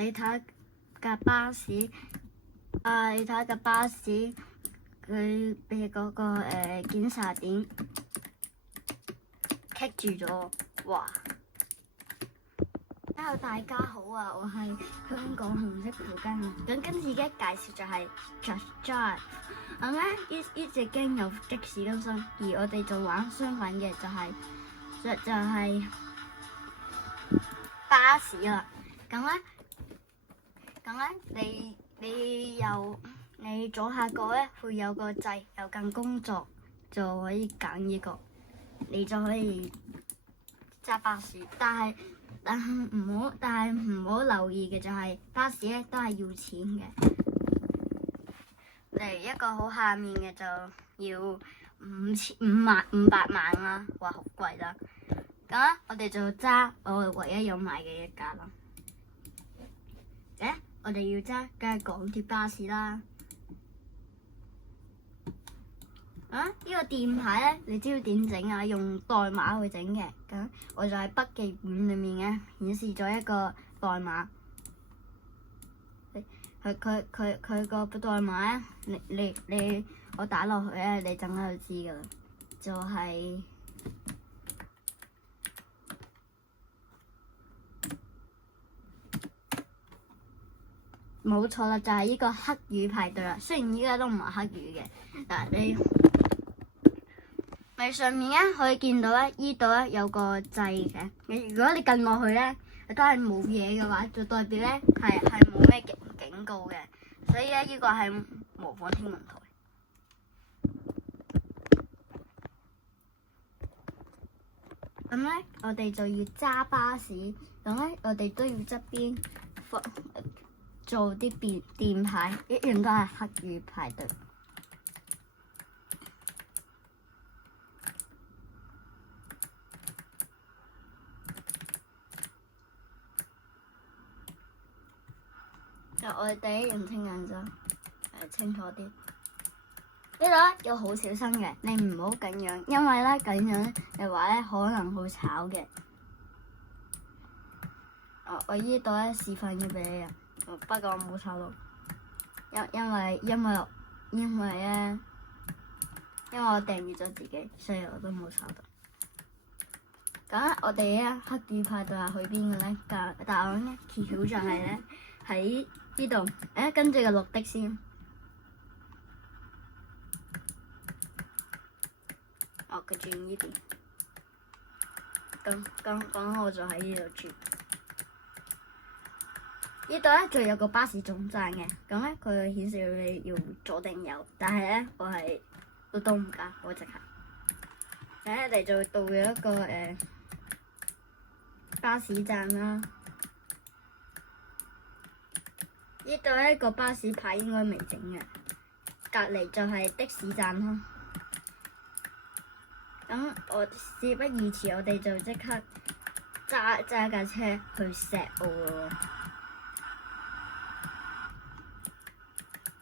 你睇架巴士，你睇架巴士，佢俾嗰個檢查點棘住咗，哇！Hello 大家好啊，我係香港紅色條筋啊。咁今次嘅介紹就係 Just Drive。咁咧呢隻 game 有的士更新，而我哋就玩相反嘅就係巴士啦。咁咧你左下角咧會有個掣，有間工作就可以揀呢個，你就可以揸巴士。但係唔好留意嘅就係巴士咧都係要錢嘅。嚟一個好下面嘅就要500萬啦，哇好貴啦！咁咧我哋就揸我唯一有買嘅一架啦。我哋要揸梗係港鐵巴士啦。呢個電牌咧，你知道點整啊？用代碼去整嘅。咁我就喺筆記本裏面嘅顯示咗一個代碼。佢個代碼咧，我打落去咧，你陣間就知噶啦。就係冇錯啦，就係呢個黑雨排隊啦。雖然依家都唔係黑雨嘅，但係你上面咧可以見到咧，依度咧有個掣嘅。如果你撳落去咧，都係冇嘢嘅話，就代表咧係冇咩警告嘅。所以咧呢個係模仿天文台。咁咧我哋就要揸巴士，咁咧我哋都要側邊做啲電牌，一樣都係黑雨排隊。我哋第一樣聽緊就清楚啲。呢度咧要好小心嘅，你唔好咁樣，因為咧咁樣嘅話咧可能會炒嘅。我呢度咧示範咗俾你啊，不過我冇炒到，因為我訂閱咗自己，所以我都冇炒到。咁我哋咧黑雨派對係去邊嘅咧？答案咧揭曉就係咧喺呢度。跟住個綠的先。佢轉呢邊。咁我就喺呢度轉。呢度咧仲有個巴士總站嘅，咁咧佢顯示你要左定右，但係咧我係都唔加，我直行。咁我哋就到咗一個巴士站啦。呢度咧個巴士牌應該未整嘅，隔離就係的士站啦。咁我事不宜遲，我哋就即刻揸架車去石澳咯。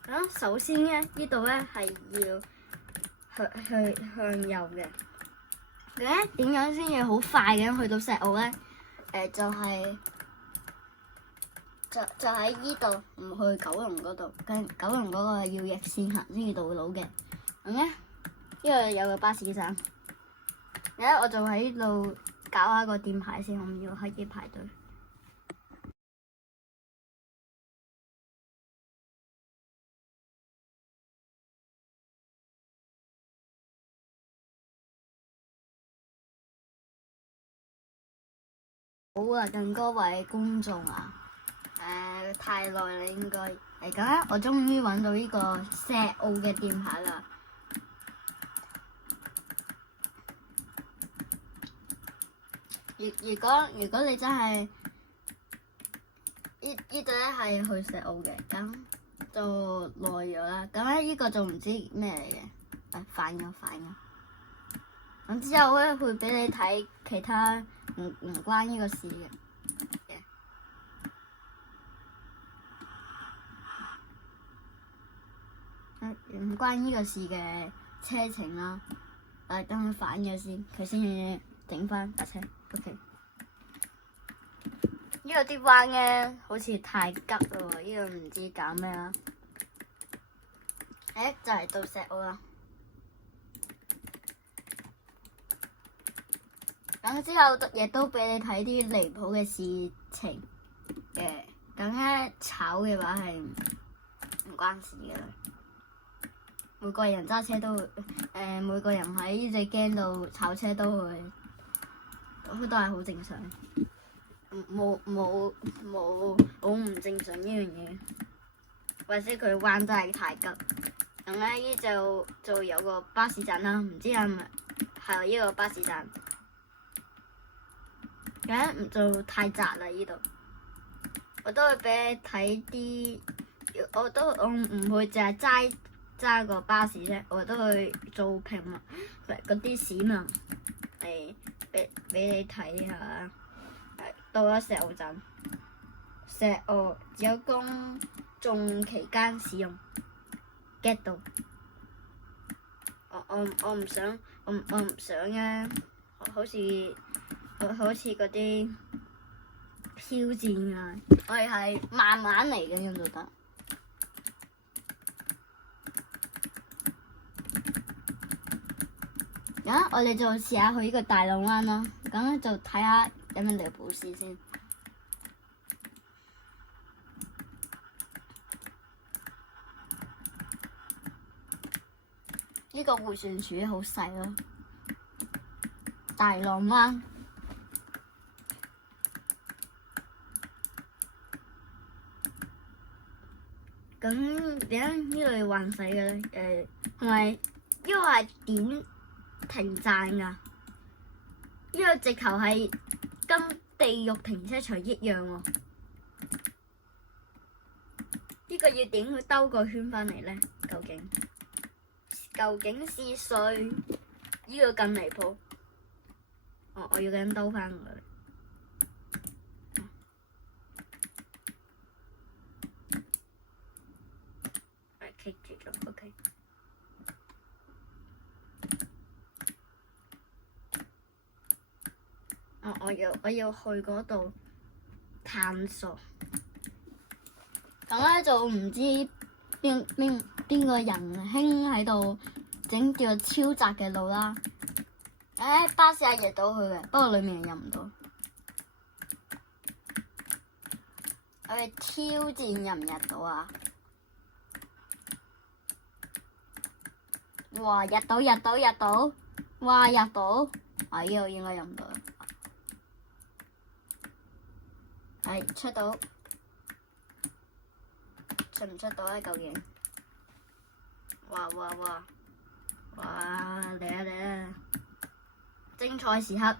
咁首先咧，呢度咧係要向右嘅。點樣先要好快咁去到石澳咧？就喺呢度，唔去九龍嗰度。九龍嗰個要逆線行先至到嘅。咁咧，呢度有個巴士站。而家我就喺呢度搞下個電牌先，我唔要黑雨排隊。好啊，咁多位觀眾啊，太耐啦應該。咁我終於揾到呢個石澳嘅電牌啦。如果你真係呢度咧係去石澳嘅，咁就耐咗啦。咁咧呢個就唔知咩嚟嘅，反咗。咁之後咧會俾你睇其他唔關呢個事嘅，唔關呢個事嘅車程啦。等佢反咗先，佢先至整翻架車。OK。呢個啲彎咧好似太急啦喎，呢個唔知搞咩啦。就嚟到石澳啦。咁之後亦都俾你睇啲離譜嘅事情嘅。咁咧炒嘅話係唔關事嘅。每個人揸車都會，每個人喺呢隻 game 度炒車都會，都係好正常。冇唔正常呢樣嘢，或者佢彎真係太急。咁咧呢就有個巴士站啦，唔知係咪係呢個巴士站？咁就太窄啦呢度。我都會俾你睇啲，我唔會淨係揸個巴士啫，我都會做平民嗰啲市民嚟俾你睇下。到咗石澳站，石澳只有公眾期間使用 get 到。我唔想啊，好似嗰啲挑戰啊，我哋係慢慢嚟嘅咁就得。咁我哋就試下去呢個大浪灣啦，咁就睇下有咩離譜事先。呢個迴旋處好細咯，大浪灣。咁點解呢度要運駛嘅咧？同埋呢個係點停站㗎？呢個直頭係跟地獄停車場一樣喎。呢個要點去兜個圈返嚟咧？究竟是誰？呢個更離譜。我要咁兜返佢。棘住咗 ，OK。我要去嗰度探索。咁咧就唔知邊個仁兄喺度整叫超窄嘅路啦。巴士係入到去嘅，不過裡面入唔到。我哋挑戰入唔入到啊？哇！入到！哇！入到！啊！呢個應該入唔到。係出到，出唔出到咧？究竟？哇！嚟啊！精彩時刻！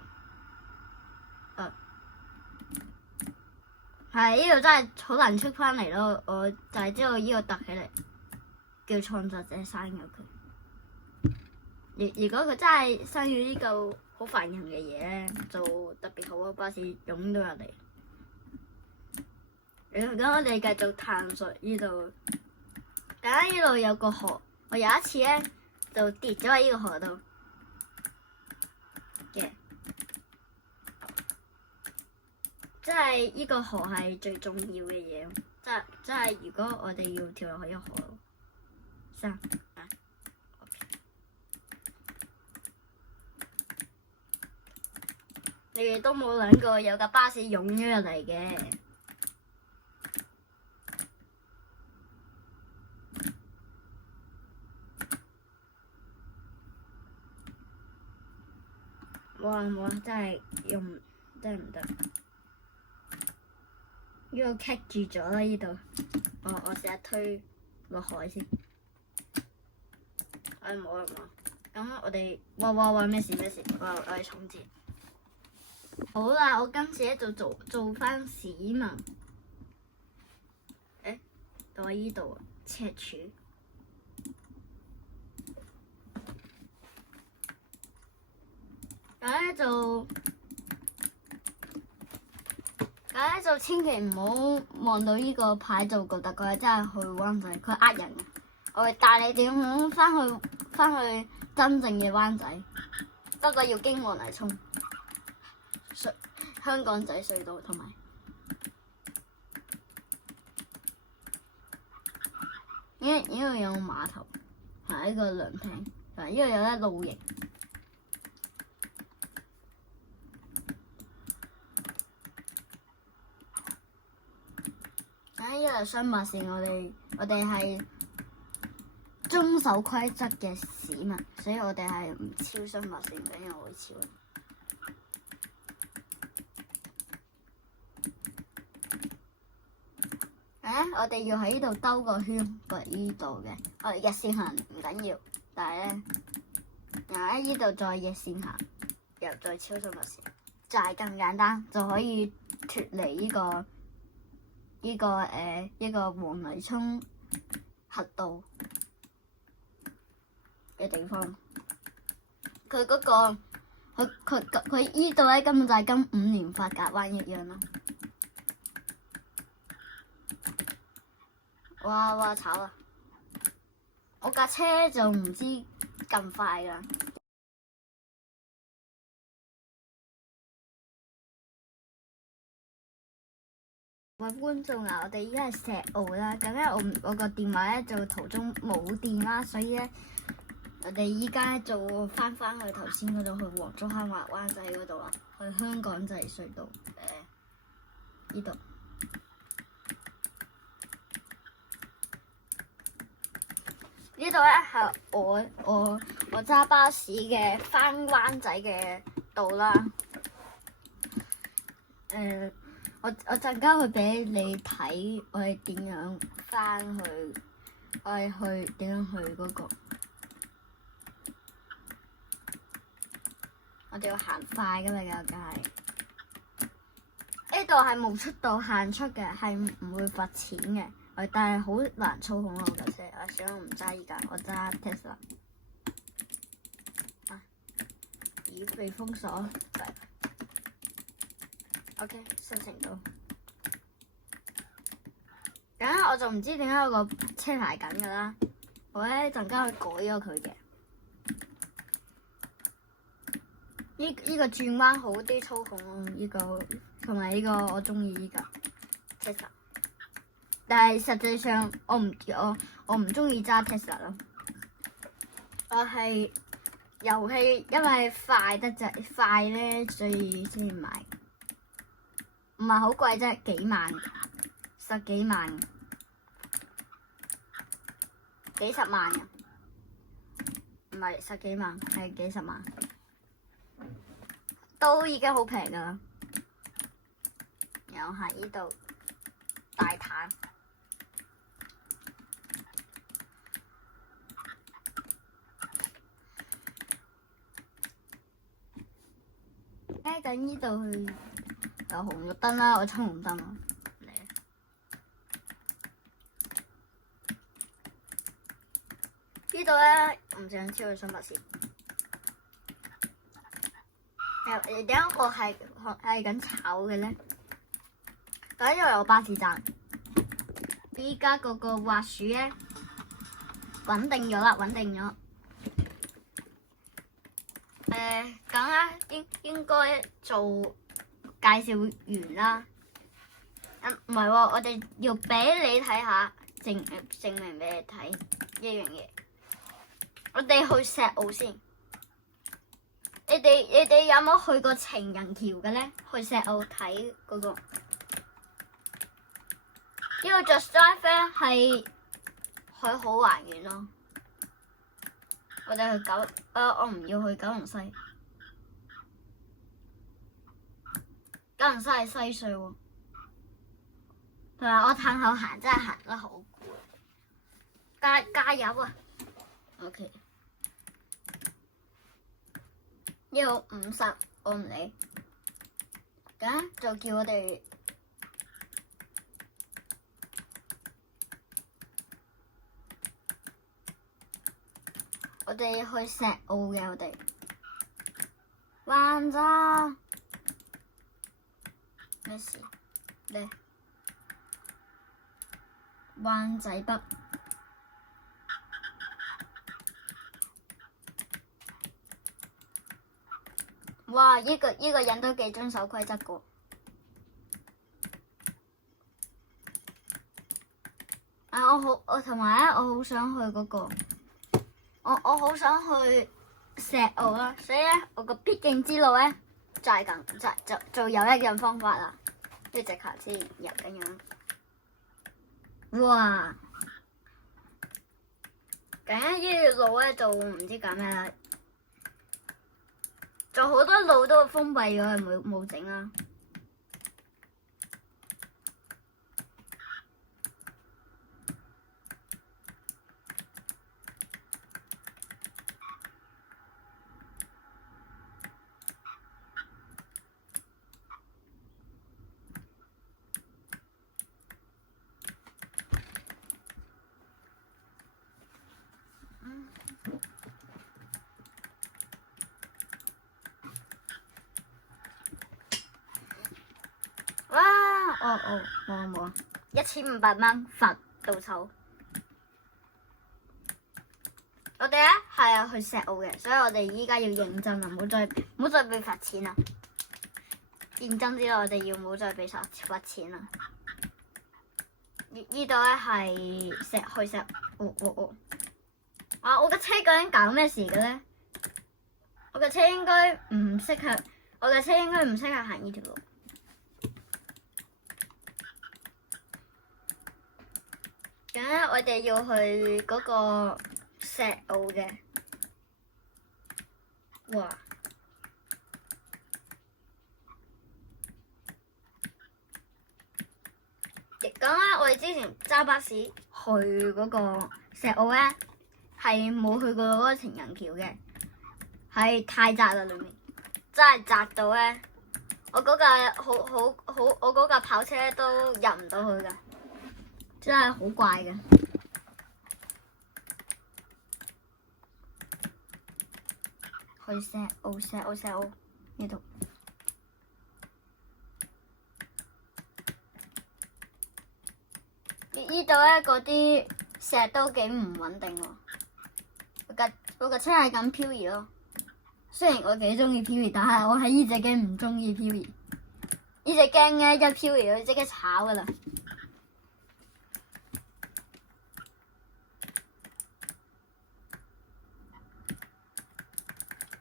係呢度真係好難出返嚟咯，我就係知道呢個凸起嚟，叫創作者刪咗佢。如果佢真係刪咗呢嚿好煩人嘅嘢咧，就特別好啊！巴士湧到入嚟。咁我哋繼續探索呢度。咁呢度有個河，我有一次咧就跌咗喺呢個河度嘅。即係呢個河係最重要嘅嘢，即係如果我哋要跳落去呢個河，3、2、OK。你哋都冇諗過有架巴士湧咗入嚟嘅。哇！真係唔得。呢個棘住咗啦！呢度，我試下推落海先。冇啦。咁我哋，哇！咩事？我哋重置。好啦，我今次咧就做翻市民。到喺呢度赤柱。咁咧就千祈唔好望到呢個牌就覺得佢係真係去灣仔，佢呃人嘅。我會帶你點樣翻去真正嘅灣仔，不過要經黃泥涌、香港仔隧道同埋呢度有碼頭，係一個涼亭，同埋呢度有得露營。呢個係雙白線，我哋係遵守規則嘅市民，所以我哋係唔超雙白線嘅，因為我會超。我哋要喺呢度兜個圈過呢度嘅，我哋逆線行唔緊要，但係咧，然後喺呢度再逆線行，又再超雙白線，就係咁簡單就可以脫離呢個黃泥涌核道嘅地方。佢嗰個佢呢度咧根本就係跟5年髮夾彎一樣啦。哇炒啊！我架車就唔知咁快㗎。各位觀眾啊，我哋依家係石澳啦，咁咧我個電話咧就途中冇電啦，所以咧我哋依家就翻去頭先嗰度，去黃竹坑或灣仔嗰度啦，去香港仔隧道呢度。呢度咧係我揸巴士嘅翻灣仔嘅道啦。我陣間會俾你睇我哋點樣翻去，我哋去點樣去嗰個。我哋要行快㗎嘛，梗係。呢度係無速度限速嘅，係唔會罰錢嘅。但係好難操控咯，我架車。算啦，我唔揸依架，我揸 Tesla。已被封鎖。OK， 申請到。咁我就唔知點解有個車牌緊㗎啦。我咧陣間去改咗佢嘅。呢個轉彎好啲操控咯，呢個同埋呢個我中意呢架 Tesla。但係實際上我唔中意揸 Tesla 咯。我係遊戲，因為快得滯，快咧所以先買。唔係好貴啫，幾萬、10幾萬、幾十萬啊！唔係10幾萬，係幾十萬，都已經好平㗎啦。然後喺呢度大坦。等呢度去有紅綠燈啦，我衝紅燈啦。呢度咧唔想超去雙白線。點解我係咁炒嘅咧？因為有巴士站。依家嗰個滑鼠咧穩定咗啦，穩定咗。咁咧應該做介紹員啦。唔係喎，我哋要俾你睇下，證明俾你睇一樣嘢。我哋去石澳先。你哋有冇去過情人橋嘅咧？去石澳睇嗰個。呢個 Just Drive 咧係佢好還原咯。我哋去我唔要去九龍西。九龍西係西隧喎。同埋我探後行真係行得好攰。加油啊 ！OK。呢度50，我唔理。咁就叫我哋。我哋去石澳嘅，我哋灣仔咩事咧？灣仔北，哇！呢個人都幾遵守規則㗎。啊！我同埋咧，我好想去嗰個，我好想去石澳啦，所以咧我個必經之路咧就係咁，就有一樣方法啦，呢隻卡先入緊樣。哇！咁呢條路咧就唔知搞咩啦，就好多路都封閉咗，冇整啦。哇！冇，1500蚊罰到手。我哋咧係去石澳嘅，所以我哋依家要認真啦，唔好再俾罰錢啦。認真啲啦，我哋要唔好再俾罰錢啦。呢度咧係去石澳。啊！我嘅車究竟搞咩事嘅咧？我嘅車應該唔適合行呢條路。咁咧，我哋要去嗰個石澳嘅。哇！咁咧，我哋之前揸巴士去嗰個石澳咧，係冇去過嗰個情人橋嘅，係太窄啦，裏面真係窄到咧，我嗰架我嗰架跑車都入唔到去㗎，真係好怪嘅。去石澳呢度。呢度咧嗰啲石都幾唔穩定喎，我架車係咁漂移咯。雖然我幾中意漂移，但係我喺呢隻 game 唔中意漂移。呢隻 game 咧一漂移，我即刻炒噶啦。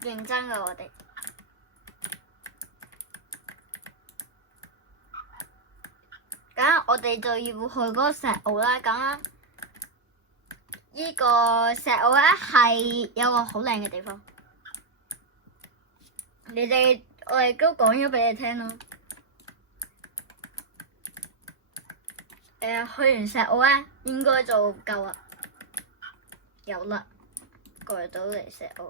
認真噶我哋。咁我哋就要去嗰個石澳啦。咁呢個石澳咧係有個好靚嘅地方。我哋都講咗俾你聽咯。去完石澳咧，應該就夠啦，有啦，過到嚟石澳，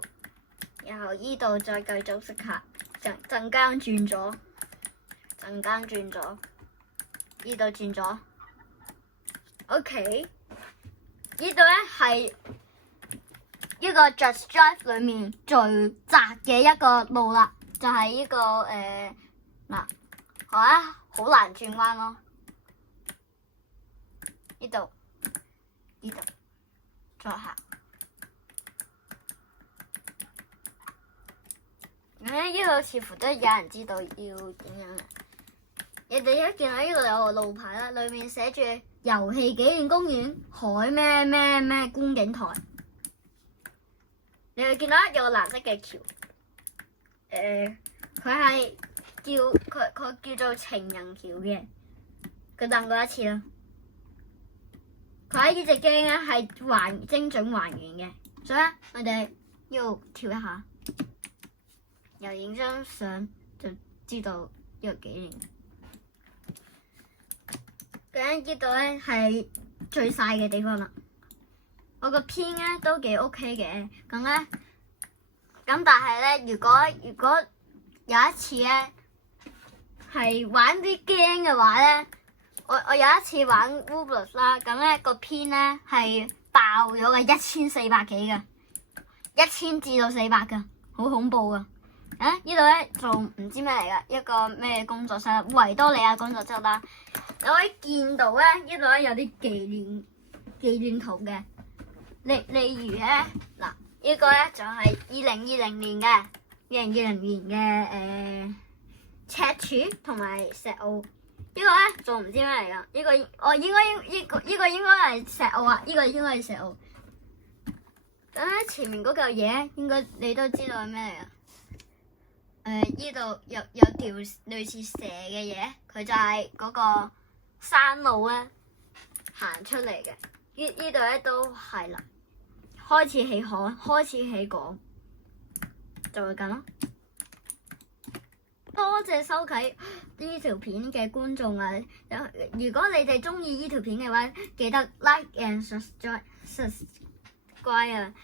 然後依度再繼續食下，陣間轉咗，依度轉咗 ，OK， 依度咧係呢個 Just Drive 裏面最窄嘅一個路啦，就係呢個嗱，好難轉彎咯。呢度再行。呢度似乎都有人知道要點樣嘅。你哋一見到呢度有個路牌啦，裏面寫住遊戲紀念公園海咩觀景台。你會見到有個藍色嘅橋，佢叫做情人橋嘅。佢等過一次啦。佢喺呢隻 game 咧係精準還原嘅，所以咧我哋要跳一下，又影張相就知道呢個紀念。咁呢度咧係最晒嘅地方啦。我個編咧都幾 OK 嘅，咁但係咧，如果有一次咧係玩啲 game 嘅話咧。我有一次玩 Roblox 啦，咁咧個編咧係爆咗嘅1400幾嘅，1000至到400嘅，好恐怖噶。呢度咧仲唔知咩嚟噶，一個咩工作室，維多利亞工作室啦。你可以見到咧，呢度咧有啲紀念圖嘅，例如咧嗱，呢個咧就係2020年嘅赤柱同埋石澳。呢個咧仲唔知咩嚟噶？呢個我應該呢個應該係石澳啊！呢個應該係石澳。咁咧前面嗰嚿嘢應該你都知道係咩嚟噶？呢度有條類似蛇嘅嘢，佢就係嗰個山路咧行出嚟嘅。呢度咧都係啦，開始起航，開始起港，就會咁咯。多謝收睇呢條片嘅觀眾啊！如果你哋中意呢條片嘅話，記得 like and subscribe 啊！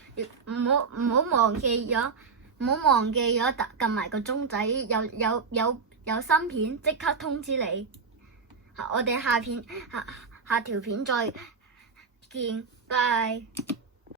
唔好忘記咗撳埋個鐘仔，有新片即刻通知你。我哋下條片再見，拜。